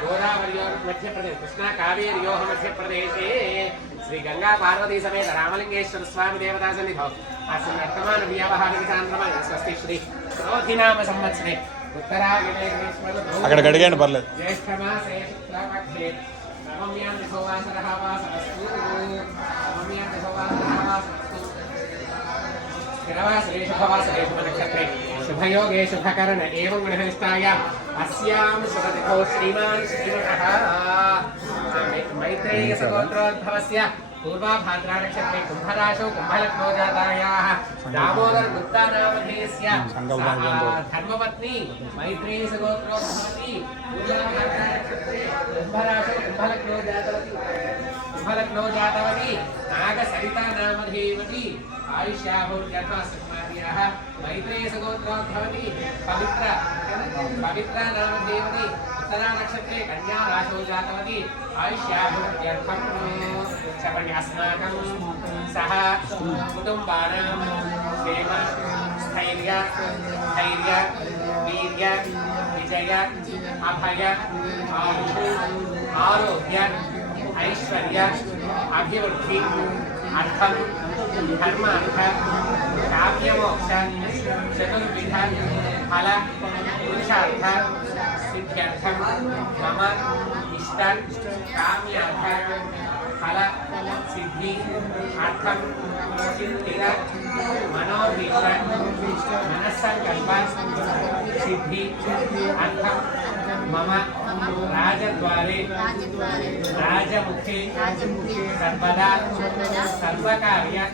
गोदावरियोः मध्य प्रदेश कृष्णा कावेर्योः मध्य प्रदेशे श्री गंगा पार्वती समेत रामलिंगेश्वर स्वामी देवता सन्निधौ अस्मिन् वर्तमान व्यवहारिक चान्द्रमा स्वस्ति श्री क्रोधिनाम संवत्सरे उत्तरायणे అక్కడ గడిగాను పర్లేదు ज्येष्ठमासे शुक्लपक्षे नवम्यां दिशोवासरः वासरस्तु नवम्यां दिशोवासरः वासरस्तु स्थिरवासरे शुभवासरे शुभनक्षत्रे शुभयोगे शुभकरण एवं गृहनिष्ठायाम् अस्यां शुभतिथौ श्रीमान् श्रीमतः मैत्रेय सगोत्रोद्भवस्य पूर्वाभाद्रा नक्षत्रे कुम्भराशौ कुम्भलग्नो जातायाः दामोदर गुप्ता नामधेयस्य धर्मपत्नी मैत्रेय सगोत्रोद्भवति पूर्वाभाद्रा नक्षत्रे कुम्भराशौ कुम्भलग्नो जातवती नागसरिता नामधेयवती आयुष्याहुर्जन्मास्मार्याः मैत्रेय सगोत्रोद्भवति पवित्रा नामधेयवती उत्तरा नक्षत्रे कन्या राशौ जातवती आयुष्याहुर्जन्मं अस्माकं सह कुटुम्बानां क्षेम स्थैर्य धैर्य वीर्य विजय अभय आरोग्य ऐश्वर्य अभिवृद्धि अर्थं धर्मार्थ काम्यमोक्ष चतुर्विध फल पुरुषार्थ सिद्ध्यर्थं मम इष्ट काम्यार्थ फल सिद्धि अर्थम चिंतित मनोभीष्ट मनस्संकल्प सिद्धि अर्थम मम राजद्वारे राजमुखे सर्वदा सर्वकार्य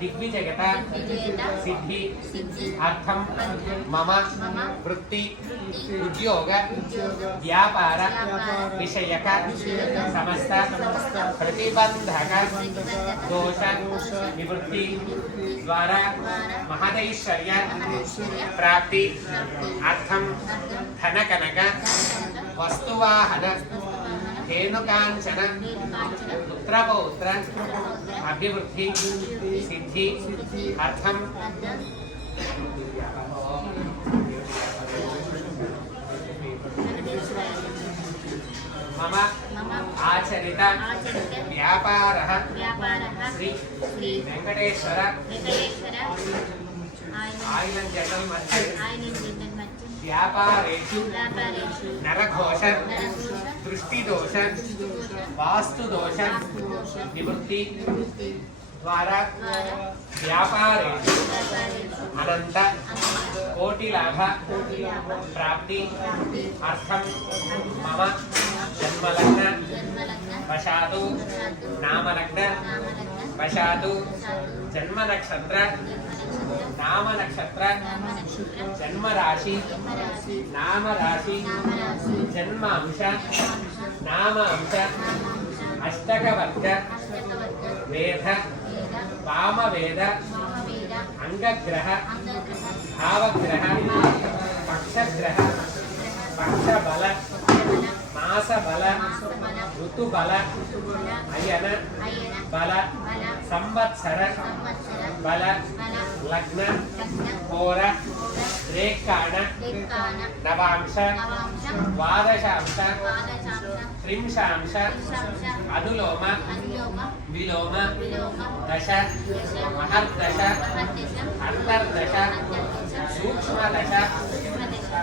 दिग्विजयत सिद्धि अर्थम मम वृत्ति उद्योग व्यापार विषयक समस्त प्रतिबंधक दोष निवृत्ति द्वारा महदैश्वर्य प्राप्ति अर्थम धनकनक वस्तुवाहन धेनुकांचन पुत्रपौत्र अभिवृद्धि सिद्धि अर्थम मम आचरित व्यापारः Shri Venkateshwara island general merchant व्यापारेषु नरघोष दृष्टिदोष वास्तुदोष निवृत्ति द्वारा व्यापारेषु अनंत कोटि लाभ प्राप्ति अर्थम मम जन्मलग्न वशातु नामलग्न वशातु जन्म नक्षत्र नाम नक्षत्र जन्म राशि नाम राशि जन्म अंश नाम अंश अष्टक वर्ग वेद वाम वेद अंगग्रह भावग्रह पक्षग्रह पक्षबल मासबल ऋतुबल अयन बल संवत्सर बल लग्न होर रेखाण नवांश द्वादशांश त्रिंशांश अनुलोम विलोम दश महर्दश अंतर्दश सूक्ष्मदश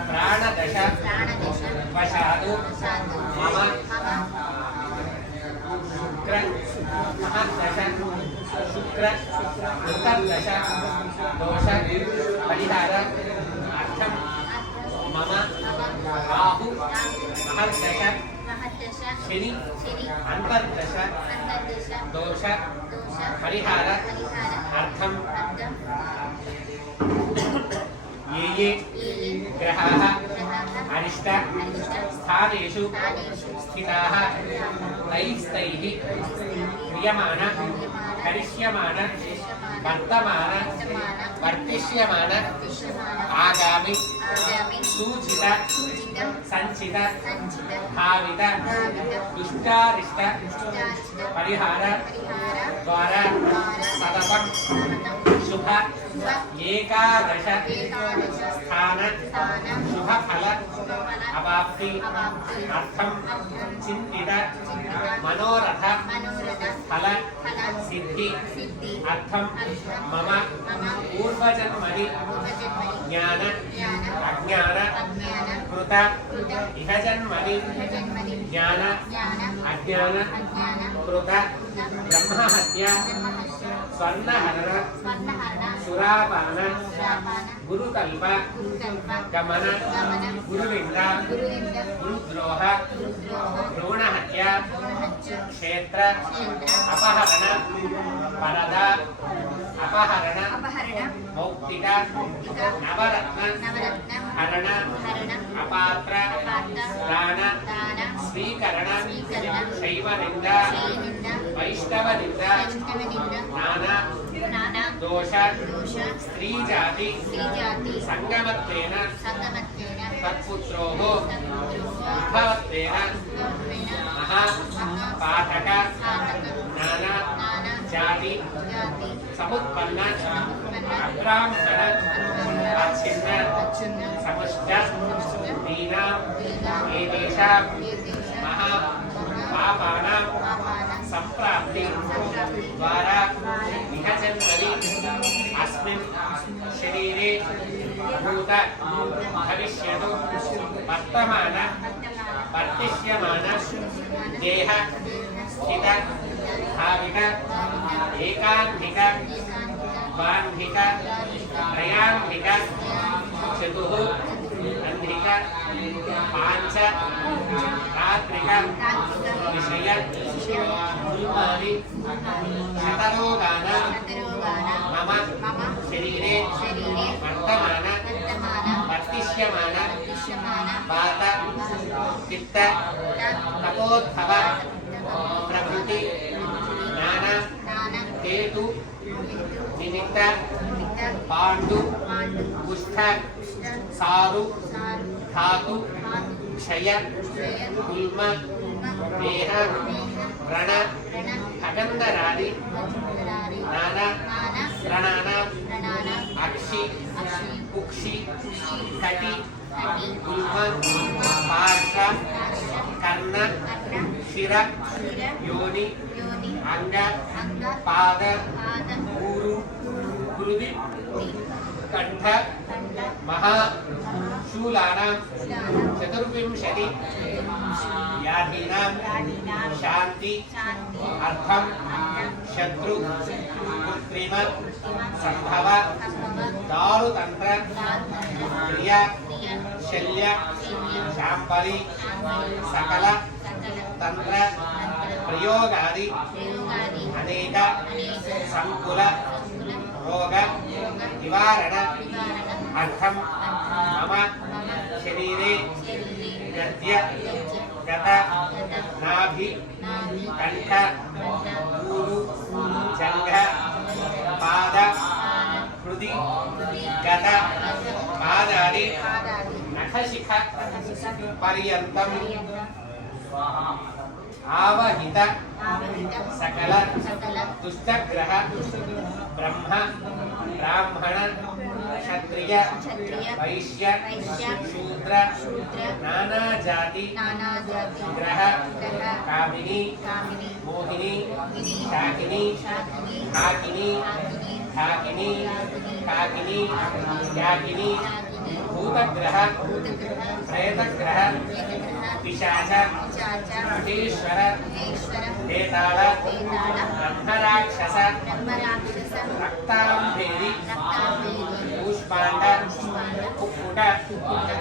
प्राणदश वशादु मम शुक्र महर्दश शुक्र अंतर्दश दोष परिहार अर्थम मम राहु महर्दश शनि अंतर्दश दोष परिहार अर्थम ये ग्रहाः अरिष्ट स्थानेषु स्थिताः तैस्तैः क्रियमाण करिष्यमाण वर्तमान वर्तिष्यमान आगामि सूचित संचित भावित दुष्टारिष्ट परिहार द्वारा सततं शुभ एकादश स्थान शुभ फल अवाप्ति अर्थम चिंतित मनोरथ फल सिद्धि अर्थम मम पूर्वजन्मनि ज्ञान अज्ञान कृत इह जन्मनि ज्ञान अज्ञान कृत ब्रह्महत्या स्वर्णहरण सुरापान गुरुकल्प गमन गुरुविंद गुरुद्रोह भ्रूणहत्या क्षेत्र अपहरण परदा अपहरण मौक्तिक नवरत्न हरण अपात्र दान स्वीकरण शैवनिंद वैष्णवनिंद नाना दोष स्त्री जाति संगमत्वेन तत्पुत्रोः उद्भवत्वेन महापातक नाना जाति समुत्पन्न अब्राह्मण अच्छिन्न समुष्ट दीना एतेषां महापापानां संप्राप्ति द्वारा इह जन्मनि अस्मिन् शरीरे भूत भविष्यतु वर्तमान वर्तिष्यमान देह स्थित भाविक एकान्तिक बान्धिक त्रयान्तिक चतुः अन्धिक पांच रात्रिक विषय रूपाणि शतरोगानां मम शरीरे वर्तमान वर्तिष्यमान वात पित्त तपोद्भव प्रभृति नाना केतु निमित्त पाण्डु कुष्ठ सारु धातु क्षय गुल्म देह व्रण खगंधरादि नाना व्रणानां अक्षि कुक्षि कटि गुल्म पार्श्व कर्ण शिर योनि अंग पाद ऊरु हृदि कंठ महा शूलानां चतुर्विंशति व्याधीनां शांति अर्थम शत्रु कृत्रिम संभव दारुतंत्र क्रिया शल्य शांबरी सकल तंत्र प्रयोगादि अनेक संकुल रोग निवारण अर्थम मम शरीरे गद्य गत नाभि कंठ ऊरु जंघ पाद हृदि गत पादादि नखशिख पर्यंतम आवहित सकल दुष्टग्रह ब्रह्म ब्राह्मण क्षत्रिय वैश्य शूद्र नाना जाति ग्रह कामिनी मोहिनी शाकिनी हाकिनी ढाकिनी काकिनी याकिनी भूतग्रह प्रेतग्रह पिशाच महेश्वर वेताल ब्रह्मराक्षस रक्तांभेरी पुष्पांड कुक्कुट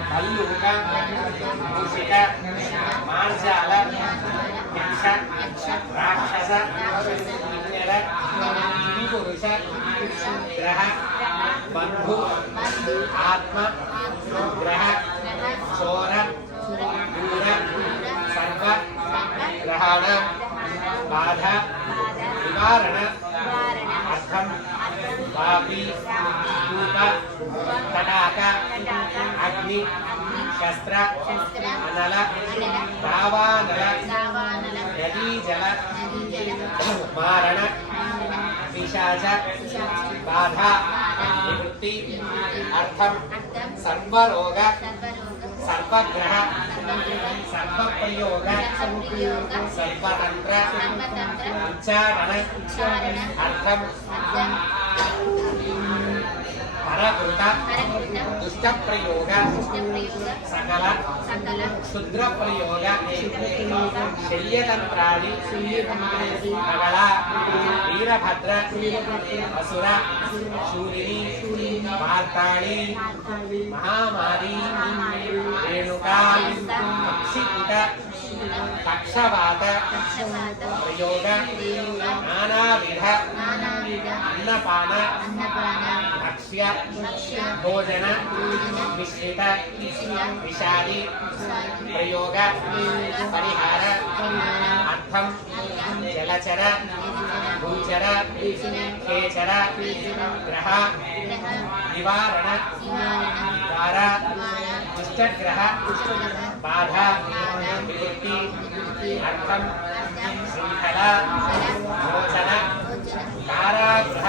भल्लूक मूषिक मार्जाल यक्ष राक्षस किन्नर पुरुष ग्रह बंधु आत्मा ग्रह चोर दूर सर्व ग्रहण बाधा निवारण अर्थम वापी धूप तडाक अग्नि शस्त्र अनल दावानल नदी जल मारण पिशाच बाधा निवृत्ति अर्थम सर्वरोग सर्वग्रह सर्वप्रयोग सर्वतंत्र उच्चारण अर्थम परकृत दुष्ट प्रयोग सकल क्षुद्र प्रयोग शल्यतंत्रादि प्रबल वीरभद्र असुर शूलिनी वार्ताली महामारी रेणुका पक्षिकुट पक्षवात प्रयोग नानाविध अन्नपान भक्ष्य भोजन मिश्रित विषादी प्रयोग परिहार अर्थम जलचर भूचर खेचर ग्रह निवारण द्वारा दुष्टग्रह बाधा निवृत्ति अर्थम श्रृंखला मोचन कारागृह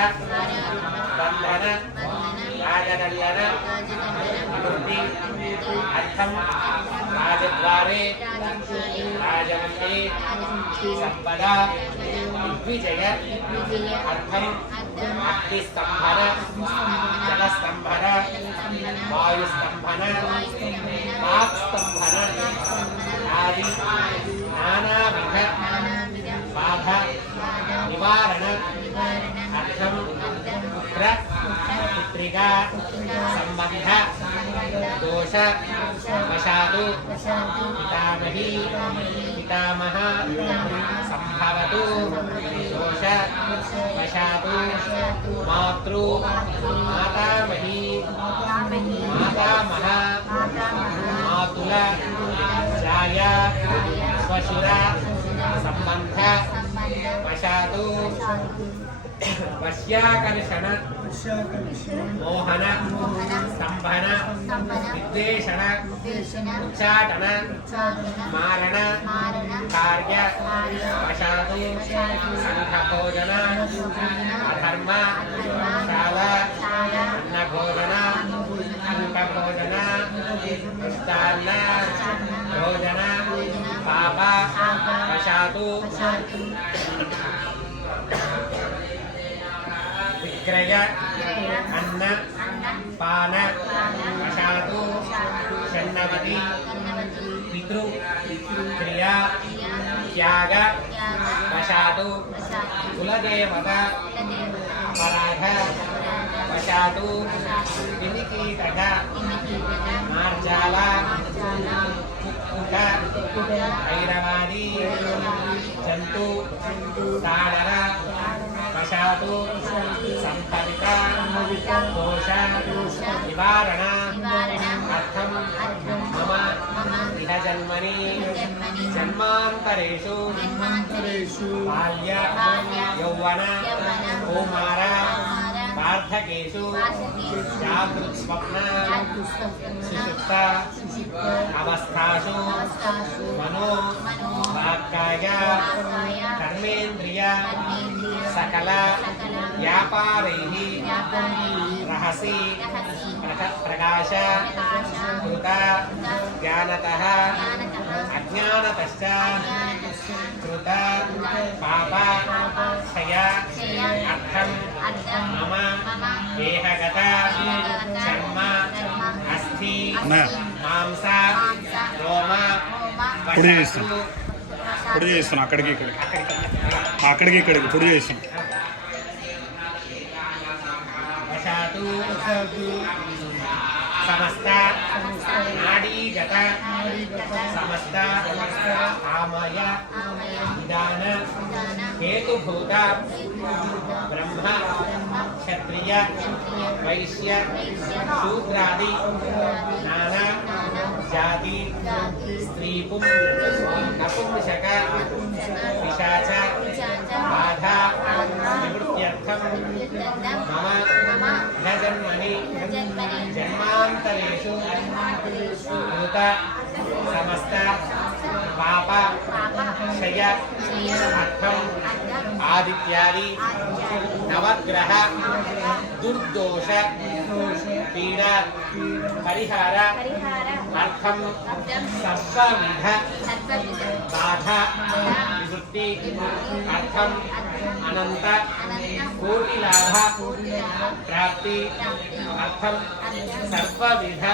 बंधन राजदंडन निवृत्ति अर्थम राजद्वारे राजमंडले संपदा दिग्विजय अर्थम अग्निस्तंभन जलस्तंभन वायुस्तंभन वाक्स्तंभन आदि नानाविध बाधा निवारण अर्थम पुत्र पुत्रिका संबंध दोष वशादु पितामही पितामह संभवतु दोष वशादु मातृ मातामही मातामह मातुल जाया स्वशुर संबंध वशादु वश्याकर्षण मोहन स्तंभन विद्वेषण उच्चाटन मारण कार्य वशादु संघभोजन अधर्म शाला अन्नभोजन अंकभोजन मिष्टान्न भोजन पाप वशादु विक्रय अन्न पान वशादु षण्णवति पितृ क्रिया त्याग वशादु कुलदेवता अपराध वशादु विनिकीटक मार्जाला कुक्कुट ऐरवादी जंतु ताडर वशादु संपदित दोष निवारण अर्थम मम इह जन्मनि जन्मांतरेषु बाल्य यौवन कौमार वार्धकेषु जागृत्स्वप्न सुषुप्त अवस्थासु मनो वाक्काय कर्मेन्द्रिय सकल व्यापारैः रहसि प्रकाश कृत ज्ञानतः अज्ञानतश्च कृत पाप क्षय अर्थम मम देहगत चर्म अस्थि मांस रोम పొడి చేస్తున్నా అక్కడికి ఇక్కడికి పొడి చేస్తున్నా समस्त नाडीगत समस्त आमय निदान हेतुभूत ब्रह्म क्षत्रिय वैश्य शूद्रादि नाना जाति स्त्री नपुंसक पिशाच बाधा निवृत्त्यर्थम मम न जन्मनि जन्मांतरेषु कृत समस्त पाप क्षय अर्थम ఆదిత్యాది నవగ్రహ దుర్దోష పీడ పరిహార అర్థం సర్వవిధ బాధ నివృత్తి అర్థం అనంత కోటిలాభ ప్రాప్తి అర్థం సర్వవిధ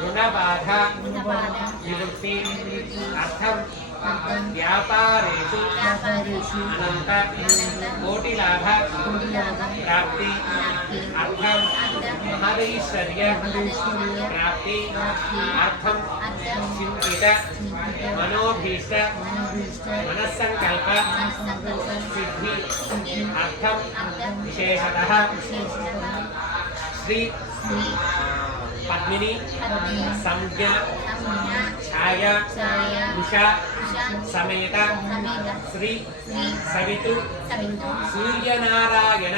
రుణబాధ నివృత్తి అర్థం వ్యాపారేషు అనంత కోటిలాభ ప్రాప్తి అర్థం మహదైశ్వర్య ప్రాప్తి అర్థం చింతిత మనోభీష్ట మనస్సంకల్ప సిద్ధి అర్థం విశేషతః శ్రీ పద్మిని సంజ్ఞ ఛాయ ఉషా సమేత శ్రీ సవితృ సూర్యనారాయణ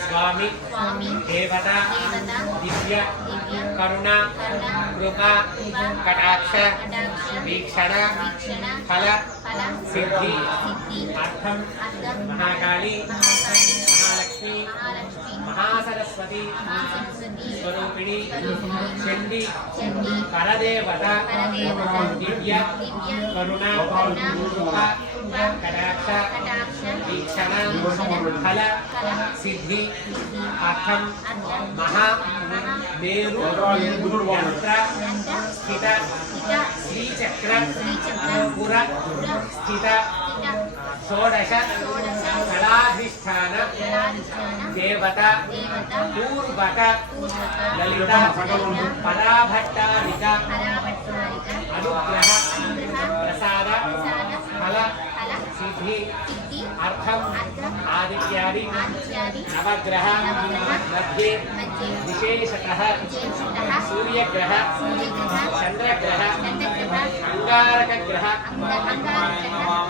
స్వామి దేవత దివ్య కరుణ కృపా కటాక్ష వీక్షణ ఫల సిద్ధి అర్థం మహాకాళి మహాలక్ష్మి మహాసరస్వతి స్వరూపిణి చండి పరదేవత దివ్య కరుణ కృపా కటాక్ష వీక్షణ ఫల సిద్ధి అర్థం మహా మేరు యంత్ర స్థిత శ్రీచక్ర పుర స్థిత షోడశ కళాధిష్టాన దేవత పూర్వక లలిత పరాభట్టారిక అనుగ్రహ ప్రసాద ఫల సిద్ధి అర్థం ఆదిత్యాది నవగ్రహ మధ్యే విశేషతః సూర్యగ్రహ చంద్రగ్రహ అంగారకగ్రహ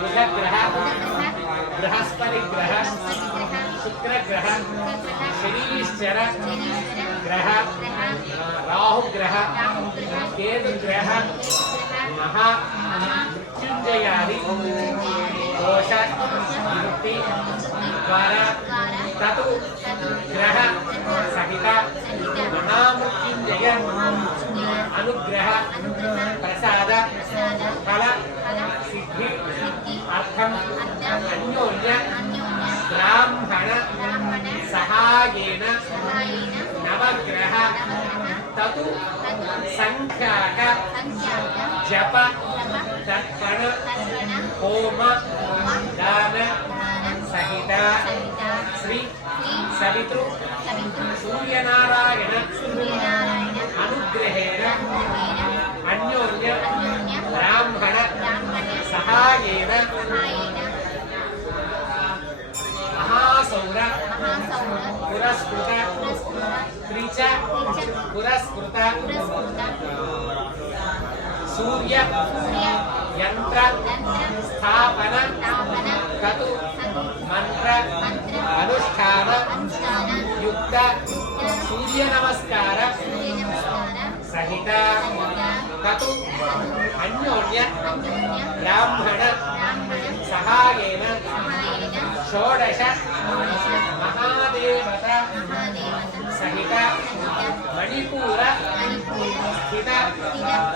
బుధగ్రహ బృహస్పతిగ్రహ శుక్రగ్రహ శనీశ్వర గ్రహ రాహుగ్రహ కేతుగ్రహ మహా మృత్యుంజయాది దోష నివృత్తి ద్వారా తతు గ్రహ సహిత మహామృత్యుంజయ అనుగ్రహ ప్రసాద ఫల సిద్ధి అర్థం అన్యోన్య బ్రాహ్మణ సహాయేన నవగ్రహ తతు సంఖ్యాక జప తర్పణ హోమ దాన సహిత శ్రీ సవితృ సూర్యనారాయణ అనుగ్రహేణ అన్యోన్య బ్రాహ్మణ సహాయేన మహాసౌర పురస్కృత త్రిచ పురస్కృత సూర్య యంత్ర స్థాపన కతు మంత్ర అనుష్ఠాన యుక్త సూర్య నమస్కార సహిత కతు అన్యోన్య బ్రాహ్మణ సహాయేన షోడశ మహాదేవత సహిత మణిపూర స్థిత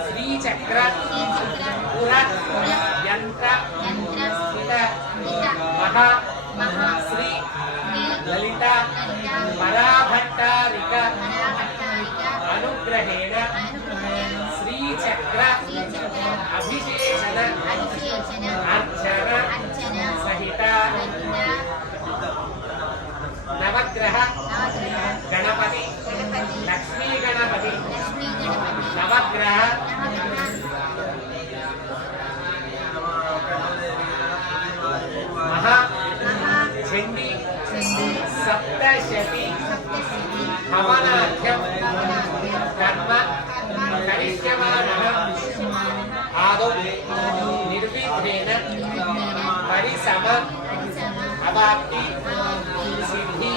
శ్రీచక్ర పుర యంత్ర స్థిత మహా శ్రీ లలిత పరాభట్టారిక అనుగ్రహేణ శ్రీచక్ర అభిషేచన అర్చన సహిత నవగ్రహ గణపతి లక్ష్మీ గణపతి నవగ్రహ మహా చండీ సప్తశతి హవనాఖ్యం కర్మ కరిష్యమానః ఆదౌ నిర్విఘ్నేన పరిసమ అవాప్తి సిద్ధి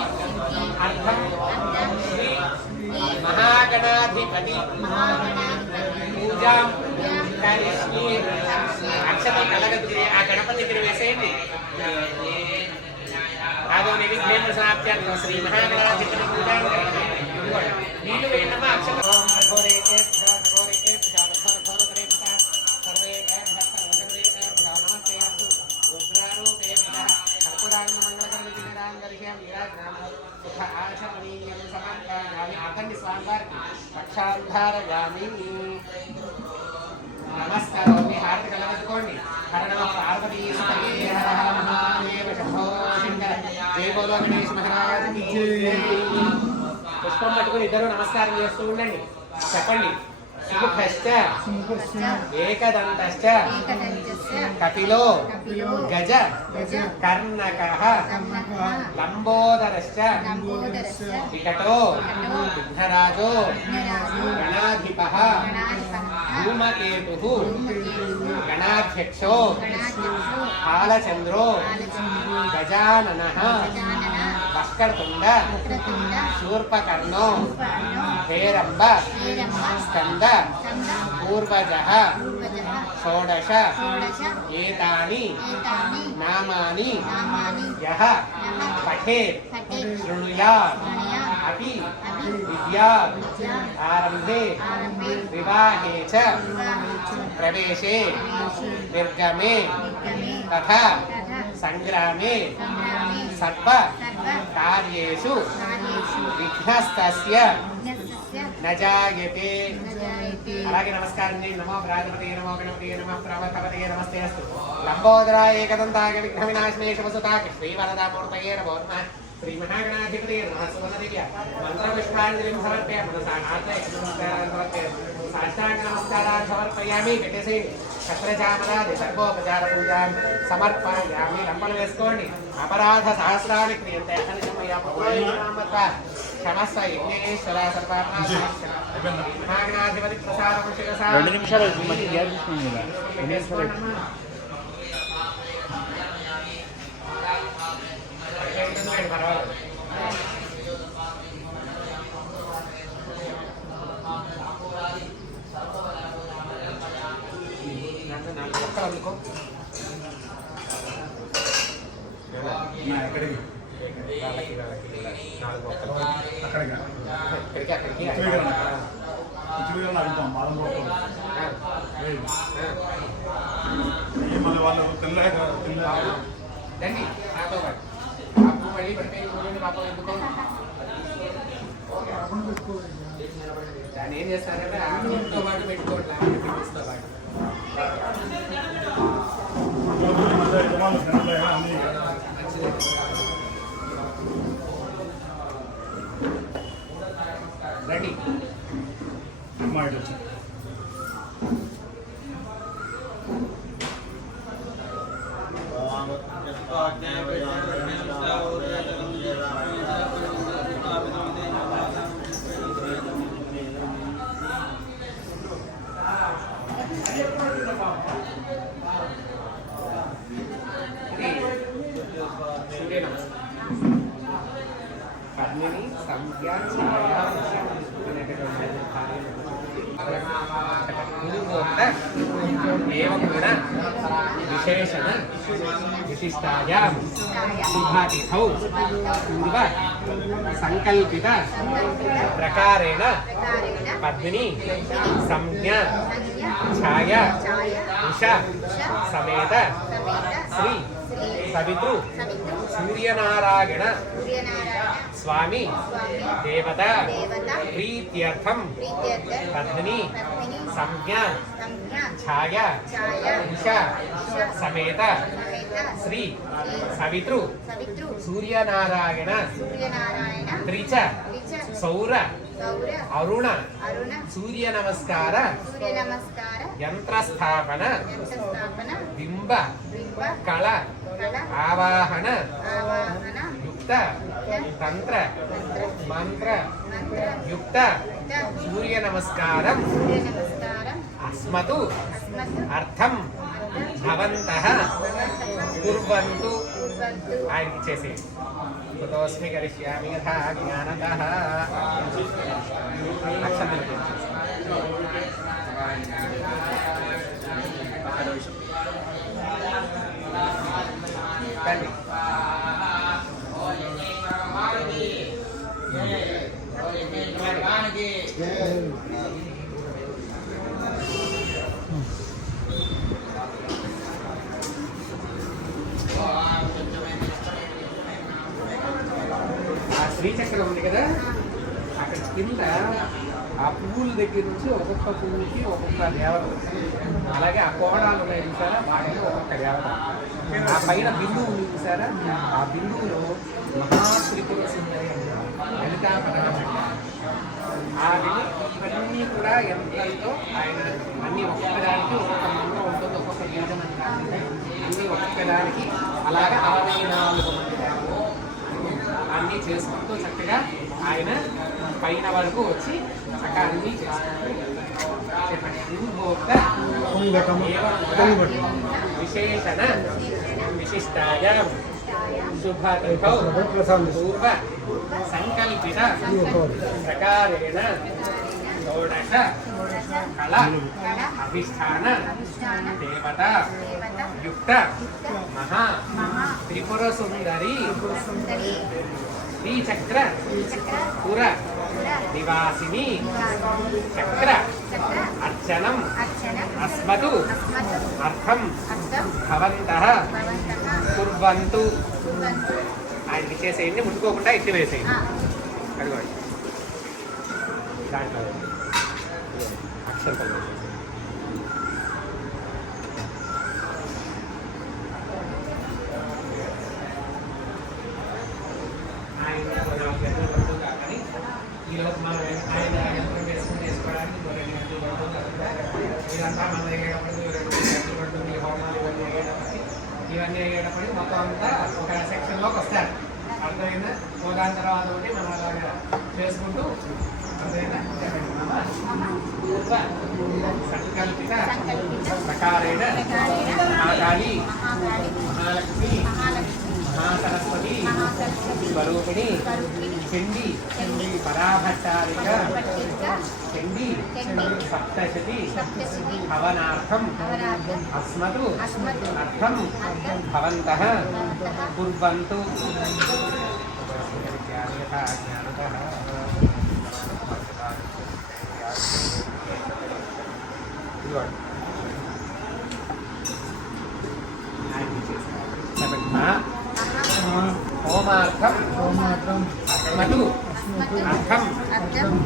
అర్థం శ్రీ మహాగణాధిపతి పూజాం కరిష్యే అక్షత కలగద్ది ఆ గణపతి దగ్గర వేసేయండి. ఆదో నివిఘ్నేన సమాప్త్యర్థం శ్రీ మహాగణాధిపతి పూజాం కరామి. నీళ్ళు వేయనమ్మా అక్షత పక్షాంధారయామి. నమస్కారం. మీ హారతి కలగదుకోండి. హర నమ పార్వతీ సుతయే హర హర మహాదేవ శంభో శంకర. జై బోలో గణేష్ మహారాజ్ కి జై. పుష్పం పట్టుకుని ఇద్దరు నమస్కారం చేస్తూ ఉండండి. చెప్పండి. సుముఖశ్చ ఏకదంతశ్చ కపిలో గజ కర్ణకః లంబోదరశ్చ వికటో విఘ్నరాజో గణాధిపః ధూమకేతుః గణాధ్యక్షో కాలచంద్రో గజాననః వక్రతుండ శూర్పకర్ణో హేరంబ స్కంద పూర్వజః షోడశ ఏతాని నామాని యః పఠేత్ శృణుయాత్ అపి విద్యాత్ ఆరంభే వివాహే చ ప్రవేశే నిర్గమే తథా సంగ్రామే సర్వ కార్యేషు విఘ్నస్తస్య నజాయతే. అలాగే నమస్కారం చేయండి. నమో ప్రాజపతి నమో గణపతి నమో ప్రవకపతి నమస్తే అస్తు. లంబోదరా ఏకదంతాయ విఘ్న వినాశనే శుభసుతాక శ్రీవరదామూర్తయే నమో నమః. శ్రీ మహాగణాధిపతి నమః. సుమనదివ్య మంత్రపుష్పాంజలిం సమర్పయ మనసా సమర్పయ సాష్టాంగ నమస్కారాన్ని సమర్పయామి. పెట్టేసేయండి. ఛత్రచామరాది సర్వోపచార పూజాం సమర్పయామి. లంపలు వేసుకోండి. అపరాధ సహస్రాన్ని క్రియంతే క్షమస్వ యజ్ఞేశ్వర సర్వాధిపతి ప్రసాదం 2 నిమిషాలు మళ్ళీ గ్యాప్ తీసుకుని ఎక్కడికి మన వాళ్ళు రండి నాతో పాటు. బాపు మళ్ళీ పడిపోయి పాప ఎందుకో దాన్ని ఏం చేస్తారంటే ఆటోతో పాటు పెట్టుకోవట్లేదు. రండి పద్మిని సంధ్య ఛాయ ఏవం గుణ విశేషణ విశిష్టాయాం శుభాతిథౌ పూర్వ సంకల్పిత ప్రకారేణ పద్మిని సంజ్ఞ ఛాయ ఉష సమేత శ్రీ సవితృ సూర్యనారాయణ స్వామి దేవత ప్రీత్యర్థం పద్మిని సంజ్ఞ ఛాయ ఉష సమేత శ్రీ సవితృ సూర్యనారాయణ త్రిచ సౌర అరుణ సూర్య నమస్కార యంత్రస్థాపన బింబ కళ ఆవాహన యుక్త తంత్ర మంత్ర యుక్త సూర్య నమస్కారం అస్మతు అర్థం భవంతః కుర్వంతు. ఆయనకి ఇచ్చేసి కుతోస్మి కరిష్యామి యథా జ్ఞానతః. అక్షంతలు కింద ఆ పువ్వుల దగ్గర నుంచి ఒక్కొక్క పువ్వుకి ఒక్కొక్క దేవత, అలాగే ఆ కోణాలు ఉన్నాయి చూసారా, వాటికి ఒక్కొక్క దేవత. ఆ పైన బిందువు ఉంది చూసారా, ఆ బిందువులో మహాత్రిపుర సుందరి లలితా ఇవన్నీ కూడా ఎంతలో ఆయన అన్ని ఒక్కొక్కదానికి ఒక్కొక్క మంత్రం ఉంటుంది, ఒక్కొక్క బీజం అన్ని ఒక్కొక్కదానికి అలాగే 64 మంది దేవతలు అన్నీ చేసుకుంటూ చక్కగా ఆయన పైన వరకు వచ్చి చక్కగా అన్నీ చేసుకుంటూ విశేషణ విశిష్టాయ శుభతిథౌ పూర్వ సంకల్పిత ప్రకారేణ షోడశ కళ అధిష్టాన దేవత యుక్త మహా త్రిపుర సుందరి శ్రీచక్ర పుర నివాసిని చక్ర అర్చనం అస్మతు అర్థం భవంతః కుర్వంతు. ఆయనకి చేసేయండి, ముట్టుకోకుండా ఎత్తి వేసేయండి. అదిగోండి దాంట్లో అక్షంతలు ఈలోపు మనం ఆయన యంత్రం వేసుకోవడానికి 2 గంటలు పడుతుంది. ఇదంతా మనం అయ్యేటప్పటికి 2 గంటలు పడుతుంది. హోమాలు ఇవన్నీ అయ్యేటప్పటికి మొత్తం అంతా ఒక సెక్షన్లోకి వస్తారు. అర్థమైందా? దాని తర్వాత ఒకటి మనం అలాగా చేసుకుంటూ అర్థమైందా? సంకల్పిత ప్రకారేణ మహాకాళి మహాలక్ష్మి మహాసరస్వతి స్వరూపిణి చండి పరాభట్టారిక చండి సప్తశతి హవనార్థం అస్మతు అర్థం భవంతః కుర్వంతు. హోమార్థం అస్మతు అర్థం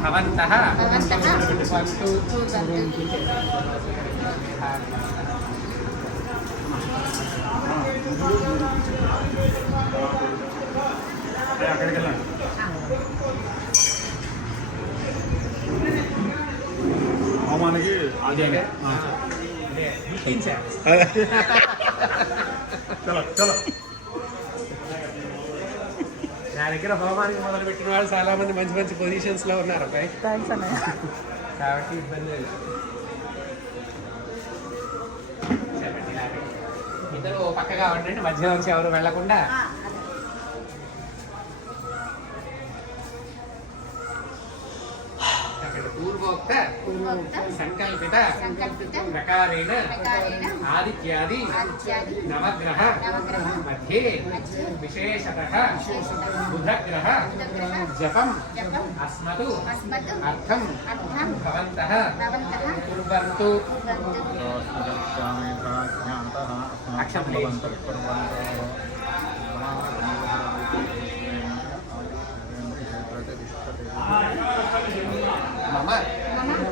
భవంతః అక్కడికి వెళ్ళండి. హోమానికి చలో చలో. నా దగ్గర హోమానికి మొదలుపెట్టిన వాళ్ళు చాలా మంది మంచి మంచి పొజిషన్స్ లో ఉన్నారు అబ్బాయి. థ్యాంక్స్ అన్నయ్య. కాబట్టి ఇబ్బంది లేదు. ఇద్దరు పక్కగా ఉండండి, మధ్య నుంచి ఎవరు వెళ్లకుండా. పూర్వోక్త సంకల్పిత ప్రకారేణ ఆదిత్యాది నవగ్రహ మధ్యే విశేషతః బుధగ్రహ జపం అస్మతు అర్థం భవంతః కుర్వంతు. మమ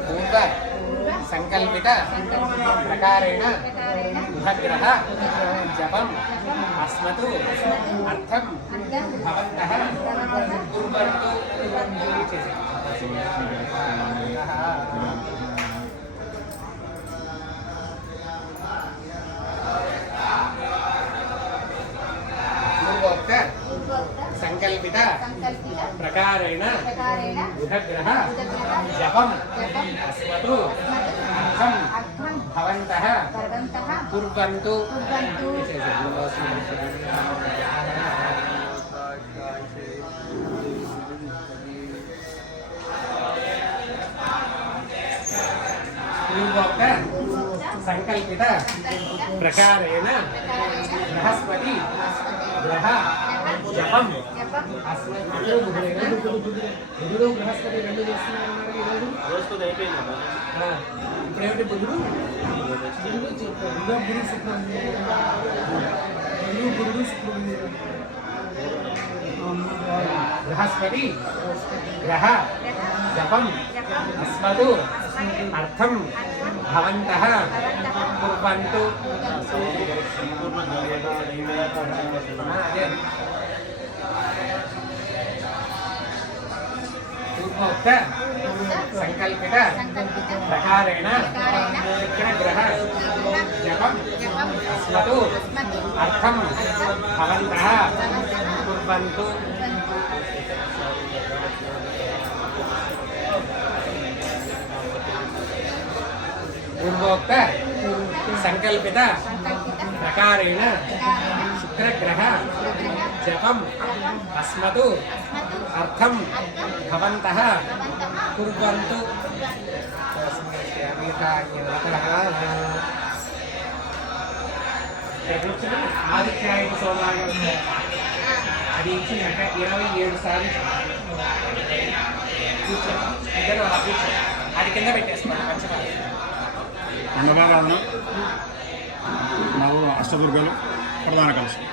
పూర్వ సంకల్పిత ప్రకారేణ బుధగ్రహ జపం అస్మతు అర్థం భవంతః కుర్వంతు. పూర్వోక్త సంకల్పిత ప్రకారేణ బుధగ్రహ జపం అస్మతు అర్థం భవంతః కుర్వంతు. పూర్వోక్త సంకల్పిత ప్రకారేణ బృహస్పతి గ్రహ జపం అస్మతు. బుధుడు బృహస్పతి 2 చేస్తున్నారు ఈరోజు. ఇప్పుడేమిటి బుధుడు గురు శుక్రుడు బృహస్పతి గ్రహ జపం అస్మదు అర్థం భవంతః కుర్వంతు. పూర్వోక్త సంకల్పిత ప్రకారేణ శుక్రగ్రహ జపం అస్మదు అర్థం భవంతః కుర్వంతు. పూర్వోక్త సంకల్పిత ప్రకారేణ శుక్రగ్రహ జపం అస్మదు అర్థం భవంతః కుర్వంతు. ఆదిత్యాయ సోమాయ అది ఇచ్చినాక 27 సార్లు ఇద్దరు అలా కూర్చోండి. అది కింద పెట్టేసుకోండి పంచదార. అన్నదాన 4 అష్టదుర్గలు ప్రధాన కలశం.